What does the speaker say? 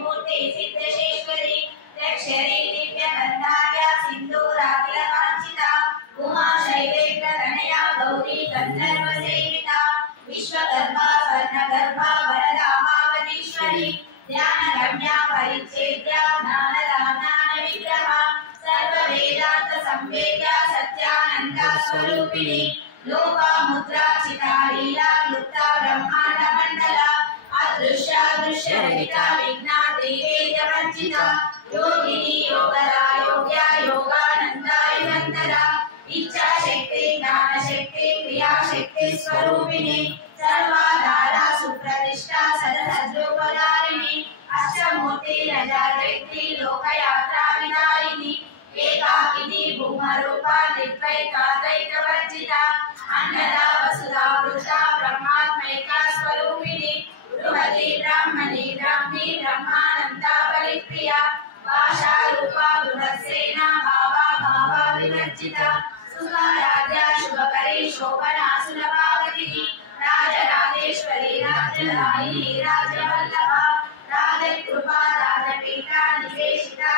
त्रिमूर्ति सिद्धेश्वरी दक्षरी दिव्यगन्धार्या सिन्दूराखिलकाञ्चिता उमा शैवेन्द्रतनया गौरी गन्धर्वसेविता विश्वकर्मा स्वर्णगर्भा वरदा पार्वतीश्वरी ध्यानगम्या परिच्छेद्या ज्ञानविग्रहा सर्ववेदान्त संवेद्या सत्यानन्दा स्वरूपिणी लोपामुद्राचिता लीला लुप्ता ब्रह्माण्ड मण्डला अदृश्या दृश्यरहिता विज्ञाति वेदवर्जिता योगिनी योगदा योग्या योगानन्दा युगन्धरा इच्छाशक्ति ज्ञानशक्ति क्रियाशक्ति स्वरूपिणी सर्वाधारा सुप्रतिष्ठा सदसद्रूपधारिणी अष्टमूर्ति रजतैत्री लोकयात्रा विदायिनी एकाकिनी भूमरूपा निर्द्वैताद्वैतवर्जिता अन्नदा वसुधा वृद्धा ब्रह्मात्मैका स्वरूपिणी बृहती ब्राह्मणी ब्राह्मी ब्रह्मानन्दा बलिप्रिया भाषा रूपा बृहत्सेना भावा भावा विवर्जिता सुखाराध्या शुभकरी शोभना सुलभावती राजराजेश्वरी राजरायिनी राजवल्लभा राजकृपा राजपीठा निवेशिता